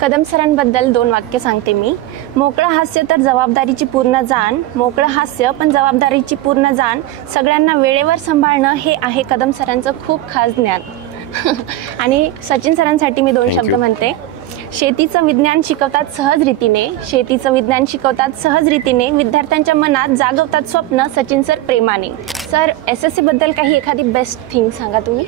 कदम सरांबद्दल 2 वाक्य सांगते मी. मोकळं हास्य तर जबाबदारीची पूर्ण जाण, मोकळं हास्य पण जबाबदारीची पूर्ण जाण, सगळ्यांना वेळेवर सांभाळणं हे आहे कदम सरांचं खूप खास ज्ञान. आणि सचिन सरांसाठी मी 2 शब्द म्हणते. शेतीचं विज्ञान शिकवतात सहज रीतीने, शेतीचं विज्ञान शिकवतात सहज रीतीने, विद्यार्थ्यांच्या मनात जागवतात स्वप्न सचिन सर प्रेमाने. सर SSC बद्दल काही एखादी बेस्ट थिंग सांगा तुम्ही.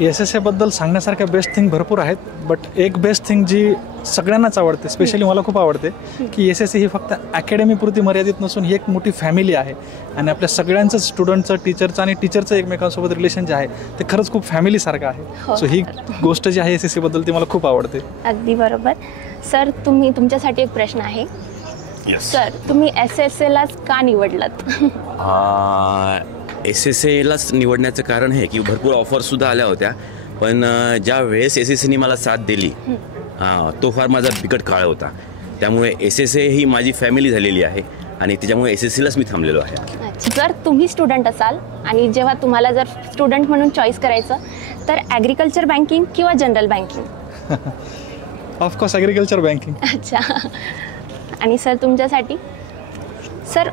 SSC बद्दल सांगण्यासारख्या बेस्ट थिंग भरपूर आहेत, बट एक बेस्ट थिंग जी सगळ्यांनाच आवडते, स्पेशली मला खूप आवडते, की SSC ही फक्त अकॅडमीपुरती मर्यादित नसून ही एक मोठी फॅमिली आहे. आणि आपल्या सगळ्यांचं स्टुडंटचं, टीचरचं आणि टीचरचं एकमेकांसोबत रिलेशन जे आहे ते खरंच खूप फॅमिलीसारखं आहे. सो ही गोष्ट जी आहे SSC बद्दल ती मला खूप आवडते. अगदी बरोबर. सर तुमच्यासाठी एक प्रश्न आहे. सर तुम्ही SSCलाच का निवडलात? SSCलाच निवडण्याचं कारण आहे की भरपूर ऑफरसुद्धा आल्या होत्या, पण ज्या वेळेस SSCने मला साथ दिली तो फार माझा बिकट काळ होता. त्यामुळे SSC ही माझी फॅमिली झालेली आहे आणि त्याच्यामुळे SSCलाच मी थांबलेलो आहे. जर तुम्ही स्टुडंट असाल आणि जेव्हा तुम्हाला जर स्टुडंट म्हणून चॉईस करायचं तर ॲग्रिकल्चर बँकिंग किंवा general banking? Of course agriculture banking. अच्छा. आणि सर तुमच्यासाठी? सर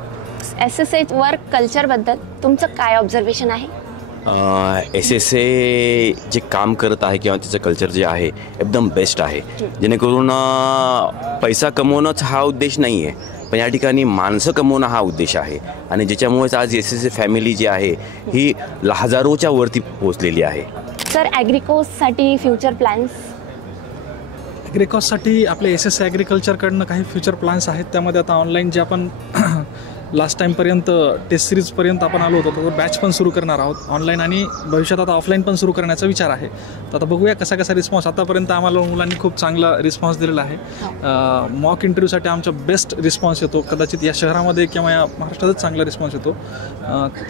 SSC वर्क कल्चरबद्दल तुमचं काय ऑब्झर्वेशन आहे? SSC जे काम करत आहे किंवा त्याचं कल्चर जे आहे एकदम बेस्ट आहे. जेणेकरून पैसा कमवणंच हा उद्देश नाही आहे, पण या ठिकाणी माणसं कमवणं हा उद्देश आहे. आणि ज्याच्यामुळेच आज SSC फॅमिली जी आहे ही हजारोच्या वरती पोहोचलेली आहे. सर ॲग्रिकोसाठी फ्युचर प्लॅन्स? ॲग्रिकॉससाठी आपले SSC ॲग्रिकल्चरकडनं काही फ्युचर प्लॅन्स आहेत. त्यामध्ये आता ऑनलाईन जे आपण लास्ट टाईमपर्यंत टेस्ट सिरीजपर्यंत आपण आलो होतो, तर बॅच पण सुरू करणार आहोत ऑनलाईन, आणि भविष्यात आता ऑफलाईन पण सुरू करण्याचा विचार आहे. तर आता बघूया कसा रिस्पॉन्स. आतापर्यंत आम्हाला मुलांनी खूप चांगला रिस्पॉन्स दिलेला आहे. मॉक इंटरव्ह्यूसाठी आमचा बेस्ट रिस्पॉन्स येतो. कदाचित या शहरामध्ये किंवा या महाराष्ट्रातच चांगला रिस्पॉन्स येतो.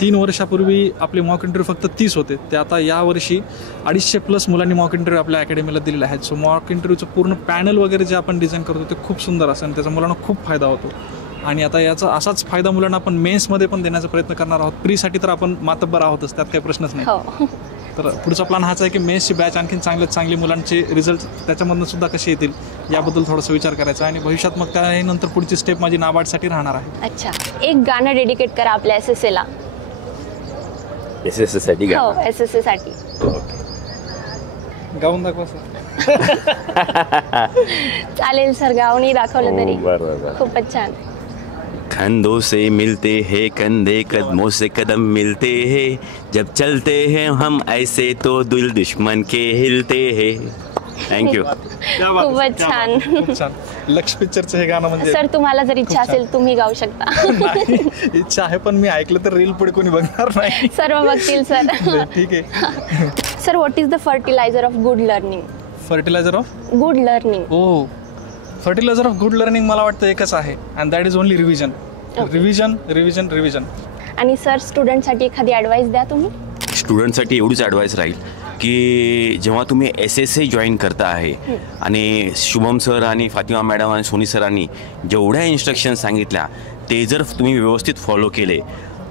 3 वर्षापूर्वी आपले मॉक इंटरव्ह्यू फक्त 30 होते, ते आता यावर्षी 250+ मुलांनी मॉक इंटरव्ह्यू आपल्या अकॅडमीला दिलेले आहेत. सो मॉक इंटरव्ह्यूचं पूर्ण पॅनल वगैरे जे आपण डिझाईन करतो ते खूप सुंदर असतं आणि त्याचा मुलांना खूप फायदा होतो. आणि आता याचा असाच फायदा मुलांना आपण मेन्समध्ये पण देण्याचा प्रयत्न करणार आहोत. प्रीसाठी तर आपण मातब्बर आहोतच, त्यात काही प्रश्नच नाही. तर पुढचा प्लॅन हाच आहे की मेन्सची बॅच आणखीन चांगली मुलांचे रिझल्ट त्याच्यामधून सुद्धा कसे येतील याबद्दल थोडासा विचार करायचा. आणि भविष्यात मग त्यानंतर पुढची स्टेप माझी नाबार्डसाठी राहणार आहे. अच्छा. एक गाणं डेडिकेट करा आपल्या SSCला. SSCसाठी? हो, SSCसाठी गाऊन दाखवा सर. चालेल सर, गाऊनही दाखवलं तरी खूपच छान. कंधों से मिलते हैं कंधे, कदमों से कदम मिलते हैं, जब चलते हैं हम ऐसे तो दिल दुश्मन के हिलते हैं. थँक्यू. खूपच छान. लक्ष पिक्चरचं हे गाणं म्हणजे. सर तुम्हाला जर इच्छा असेल तुम्ही गाऊ शकता. इच्छा आहे, पण मी ऐकलं तर रील पुढे कोणी बघणार नाही. सर्व बघतील सर. ठीक आहे. Sir what is the fertiliser of good learning? Fertiliser of good learning? Fertiliser of good learning मला वाटतं एकच आहे, and that is only revision. Revision. आणि सर स्टुडंटसाठी एखादी ॲडवाईस द्या तुम्ही. स्टुडंटसाठी एवढीच ॲडवाईस राहील की जेव्हा तुम्ही SSC जॉईन करता आहे आणि शुभम सर आणि फातिमा मॅडम आणि सोनी सरांनी जेवढ्या इन्स्ट्रक्शन सांगितल्या ते जर तुम्ही व्यवस्थित फॉलो केले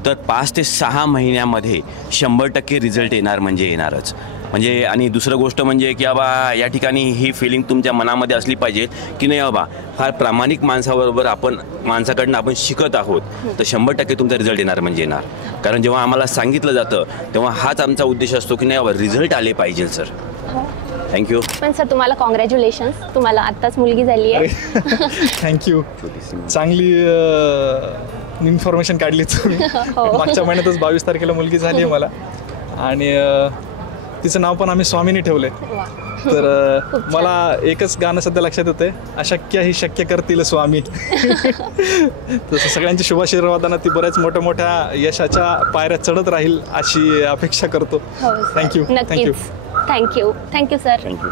तर 5 ते 6 महिन्यामध्ये 100% रिझल्ट येणार म्हणजे येणारच. म्हणजे आणि दुसरं गोष्ट म्हणजे की बाबा या ठिकाणी ही फिलिंग तुमच्या मनामध्ये असली पाहिजे की नाही बाबा फार प्रामाणिक माणसाकडनं आपण शिकत आहोत, तर 100% तुमचा रिझल्ट येणार म्हणजे येणार. कारण जेव्हा आम्हाला सांगितलं जातं तेव्हा हाच आमचा उद्देश असतो की नाही बाबा रिझल्ट आले पाहिजे सर. थँक्यू. पण सर तुम्हाला कॉंग्रॅच्युलेशन्स, तुम्हाला आत्ताच मुलगी झाली आहे. थँक्यू. चांगली इन्फॉर्मेशन काढली तुम्ही. मागच्या महिन्यातच 22 तारखेला मुलगी झाली आहे मला, आणि तिचं नाव पण आम्ही स्वामीनी ठेवलंय. तर मला एकच गाणं सध्या लक्षात येतंय, अशक्य ही शक्य करतील स्वामी. तसं सगळ्यांच्या शुभाशीर्वादानं ती बऱ्याच मोठ्या यशाच्या पायऱ्या चढत राहील अशी अपेक्षा करतो. थँक्यू. Thank you sir. थँक्यू.